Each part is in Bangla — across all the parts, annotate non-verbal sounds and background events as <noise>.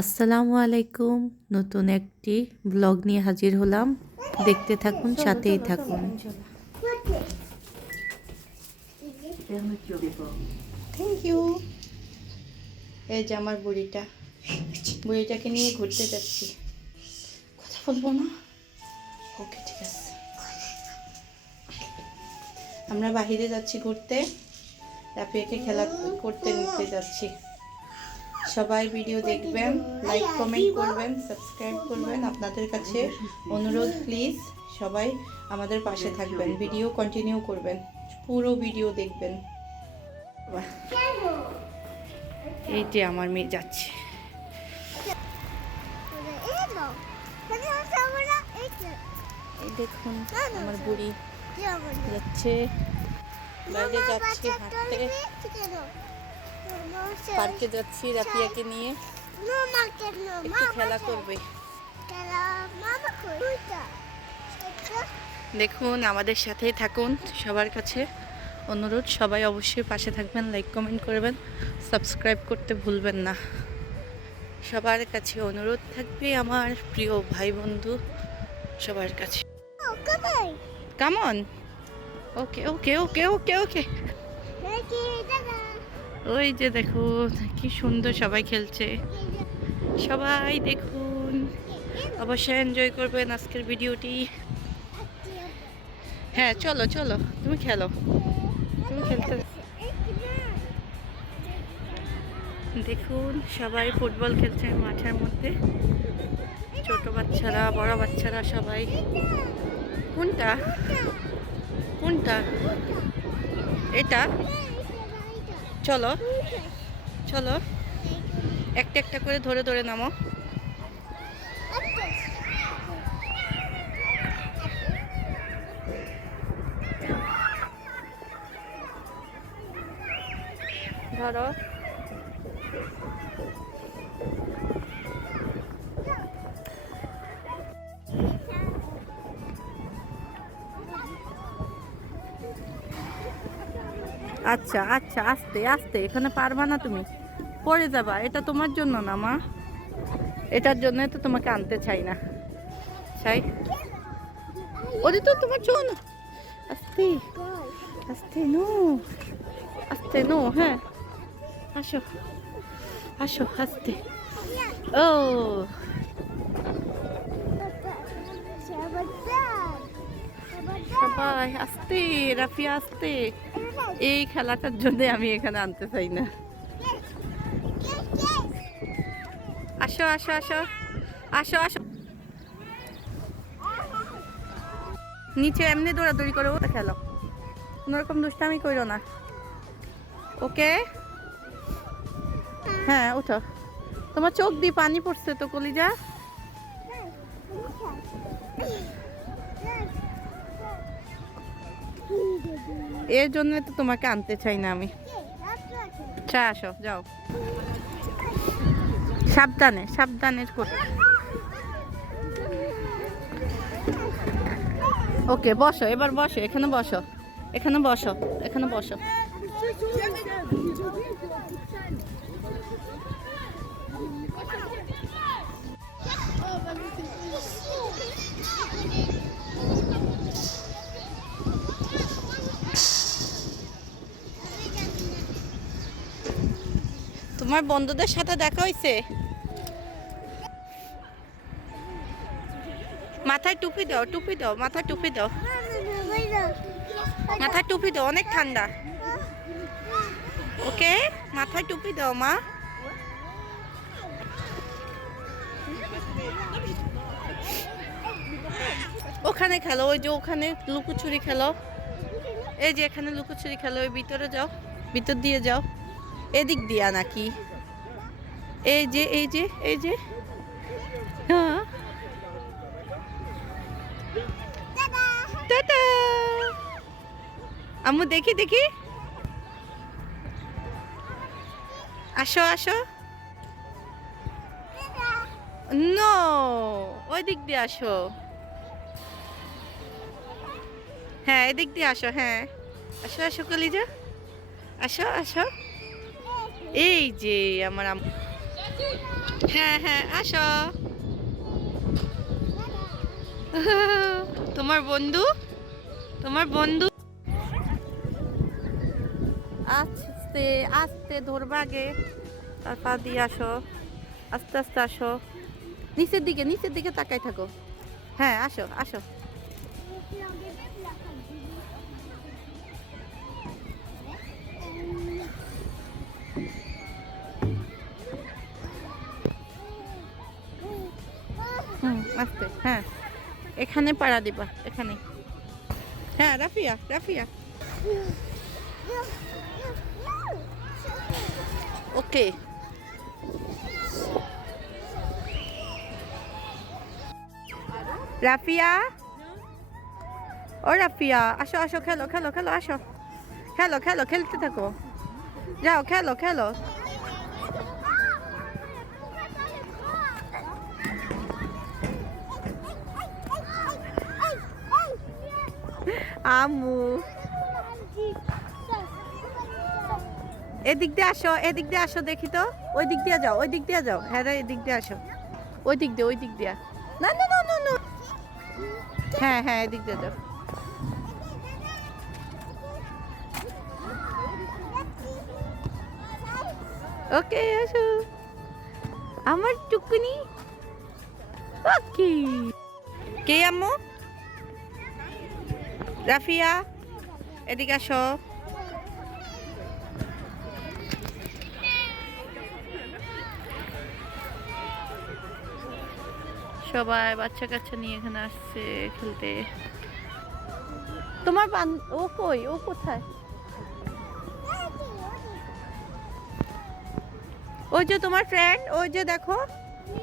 আসসালামু আলাইকুম। নতুন একটি ব্লগ নিয়ে হাজির হলাম। দেখতে থাকুন সাথেই থাকুন। থ্যাংক ইউ এই যে আমার বুড়িটা। বুড়িটাকে নিয়ে ঘুরতে যাচ্ছি। কথা বলব না? ওকে ঠিক আছে। আমরা বাহিরে যাচ্ছি ঘুরতে। রাফিয়াকে খেলা করতে নিতে যাচ্ছি। সবাই ভিডিও দেখবেন লাইক কমেন্ট করবেন সাবস্ক্রাইব করবেন। আপনাদের কাছে অনুরোধ প্লিজ সবাই আমাদের পাশে থাকবেন ভিডিও কন্টিনিউ করবেন, পুরো ভিডিও দেখবেন। এই যে আমার মেয়ে যাচ্ছে। দেখুন, আমার বুড়ি যাচ্ছে। বাইরে যাচ্ছে হাঁটতে। পার্কে যাচ্ছি রাফিয়াকে নিয়ে। একটু খেলা করবে। দেখুন, আমাদের সাথেই থাকুন সবার কাছে অনুরোধ। সবাই অবশ্যই পাশে থাকবেন লাইক কমেন্ট করবেন সাবস্ক্রাইব করতে ভুলবেন না। সবার কাছে অনুরোধ থাকবে আমার প্রিয় ভাই বন্ধু, সবার কাছে। কামন ওকে ওকে ওকে ওকে ওকে ওই যে দেখুন কি সুন্দর সবাই খেলছে। সবাই দেখুন। অবশ্যই এনজয় করবেন আজকের ভিডিওটি। হ্যাঁ চলো চলো, তুমি খেলো। তুমি খেলতে দেখুন, সবাই ফুটবল খেলছে মাঠের মধ্যে। ছোট বাচ্চারা, বড় বাচ্চারা সবাই। কোনটা? কোনটা? এটা? চলো। চলো। একটা একটা করে ধরে ধরে নামো। ধরো। আচ্ছা আচ্ছা আস্তে আস্তে এখানে পারবা না তুমি। পড়ে যাবা এটা তোমার জন্য না মা। এটার জন্য তো তোমাকে আনতে চাই না। চাই? ওরে তো তোমার জন্য। আস্তে আস্তে নো। আস্তে নো হ্যাঁ। আসো আসো আস্তে। ও। সবাই আস্তে রাফিয়া আস্তে। এই খেলাটার জন্য আমি এখানে আনতে চাই না। আসো আসো আসো। আসো আসো। নিচে এমনি দৌড়াদৌড়ি করে ওটা খেলো। কোনোরকম দুষ্টামি করো না। ওকে? হ্যাঁ উঠো তোমার চোখ দিয়ে পানি পড়ছে তো কলিজা? এর জন্য তো তোমাকে আনতে চাই না আমি। চা আসো, যাও। সাবধানে সাবধানে কর- ওকে, বসো, এবার বসো, এখানে বসো। এখানে বসো এখানে বসো। তোমার বন্ধুদের সাথে দেখা হয়েছে। মাথায় টুপি দাও টুপি দাও, মাথায় টুপি দাও। মাথায় টুপি দাও, অনেক ঠান্ডা। ওকে, মাথায় টুপি দাও, মা। ওখানে খেলো, ওই যে ওখানে লুকোচুরি খেলো। এই যে এখানে লুকোচুরি খেলো, ওই ভিতরে যাও, ভিতর দিয়ে যাও। এদিক দিয়া নাকি। এই যে এই যে এই যে। হ্যাঁ। আম্মু, দেখি দেখি। আসো আসো। নো, ওই দিক দিয়ে আসো। হ্যাঁ এদিক দিয়ে আসো হ্যাঁ। আসো আসো, কলিজা। আসো আসো। এই যে, আমার আম হ্যাঁ হ্যাঁ আসো। <laughs> তোমার বন্ধু? তোমার বন্ধু? আস্তে আস্তে, ধরবা আগে। তার পা দিয়ে আসো। আস্তে আস্তে আসো। নিচের দিকে নিচের দিকে তাকাই থাকো। হ্যাঁ আসো আসো। হুম, আস্তে। হ্যাঁ। এখানে পাড়া দিবা, এখানে। হ্যাঁ রাফিয়া রাফিয়া। ওকে। রাফিয়া? ও রাফিয়া, আসো আসো, খেলো খেলো খেলো, আসো। খেলো খেলো, খেলতে থাকো। যাও, খেলো খেলো। আমু এদিক দিয়ে আসো এদিক দিয়ে আসো দেখি তো। ওই দিক দিয়ে যাও ওই দিক দিয়ে যাও। হ্যাঁ রে, এদিক দিয়ে আসো। ওই দিক দিয়ে ওই দিক দিয়ে। না না না না না। হ্যাঁ হ্যাঁ এদিক দিয়ে যাও। ওকে আসো। আমার টুকুনি? ওকে। কে আম্মু? রাফিয়া, এদিকে আসো। সবাই বাচ্চা কাচ্চা নিয়ে এখানে আসছে খেলতে। তোমার ও কই? ও কোথায়? ওই যে তোমার ফ্রেন্ড ওই যে দেখো,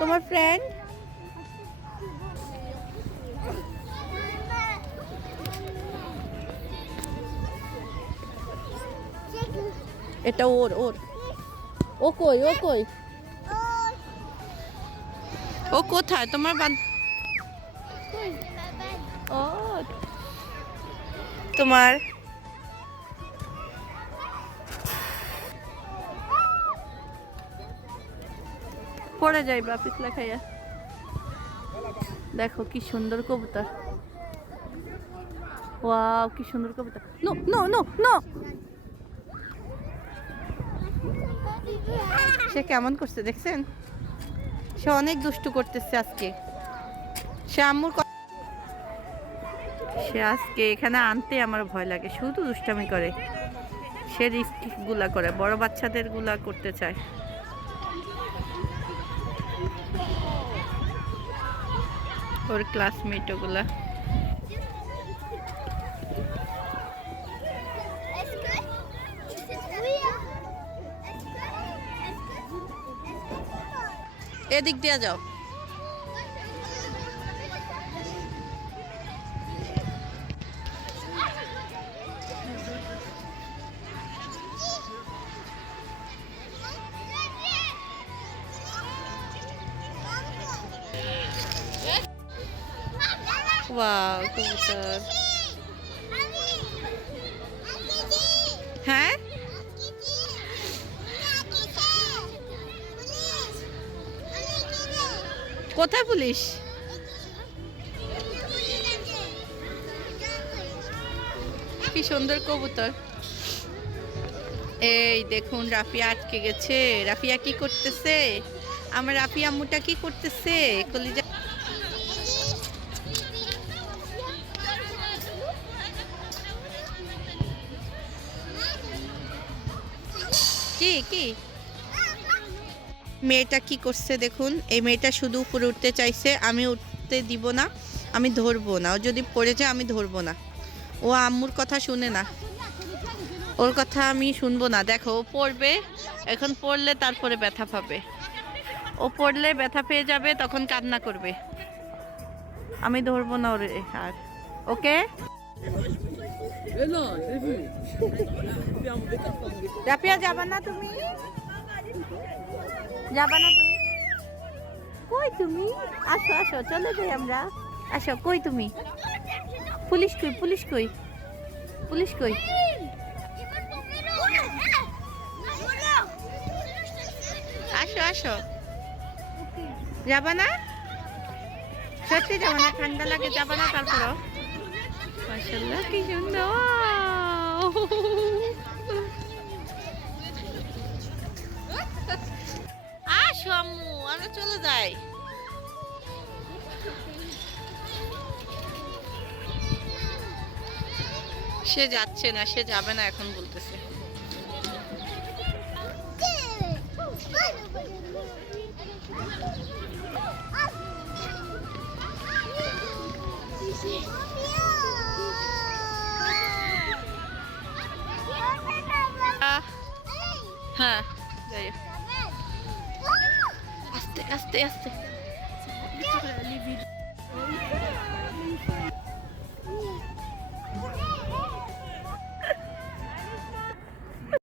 তোমার ফ্রেন্ড এটা ওর ওর। ও কই ও কই? ও কোথায়? তোমার বান ও। তোমার? পড়ে যাই বা পিছলা খাইয়া। দেখো কি সুন্দর কবুতর। ওয়াও কি সুন্দর কবুতর। No no no no. সে কেমন করছে, দেখছেন? সে অনেক দুষ্টু করতেছে আজকে। সে আম্মুর সে আজকে এখানে আনতে আমার ভয় লাগে, শুধু দুষ্টামি করে। সে গুলা করে, বড় বাচ্চাদেরগুলা করতে চায়। ওর ক্লাসমেট ওগুলা। এদিক দিয়ে যাও ওয়াও কবুতর হ্যাঁ কোথায় পুলিশ? কি সুন্দর কবুতর। এই দেখুন, রাফিয়া আটকে গেছে। রাফিয়া কি করতেছে? আমার রাফিয়া আম্মুটা কি করতেছে? কলিজা কি কি? মেয়েটা কি করছে দেখুন, এই মেয়েটা শুধু উপরে উঠতে চাইছে, আমি উঠতে দিব না, আমি ধরবো না, ও যদি পড়ে যায় আমি ধরবো না। ও আম্মুর কথা শুনে না, ওর কথা আমি শুনব না। দেখো, ও পড়বে, এখন পড়লে তারপরে ব্যথা পাবে। ও পড়লে ব্যথা পেয়ে যাবে, তখন কান্না করবে। আমি ধরবো না ওরে, আর, ওকে? যাবা না তুমি? যাবা না তুমি? কই তুমি? আসো আসো, চলে যাই আমরা। আসো, কই তুমি? পুলিশ কই পুলিশ কই? পুলিশ কই? আসো আসো। যাবা না? সত্যি যাবা না, ঠান্ডা লাগে, যাবা না তারপরও? মাশাল্লাহ কি সুন্দর। আম্মু চলে যাই। সে যাচ্ছে না সে যাবে না এখন বলতেছে। আহ, হ্যাঁ। আস্তে আস্তে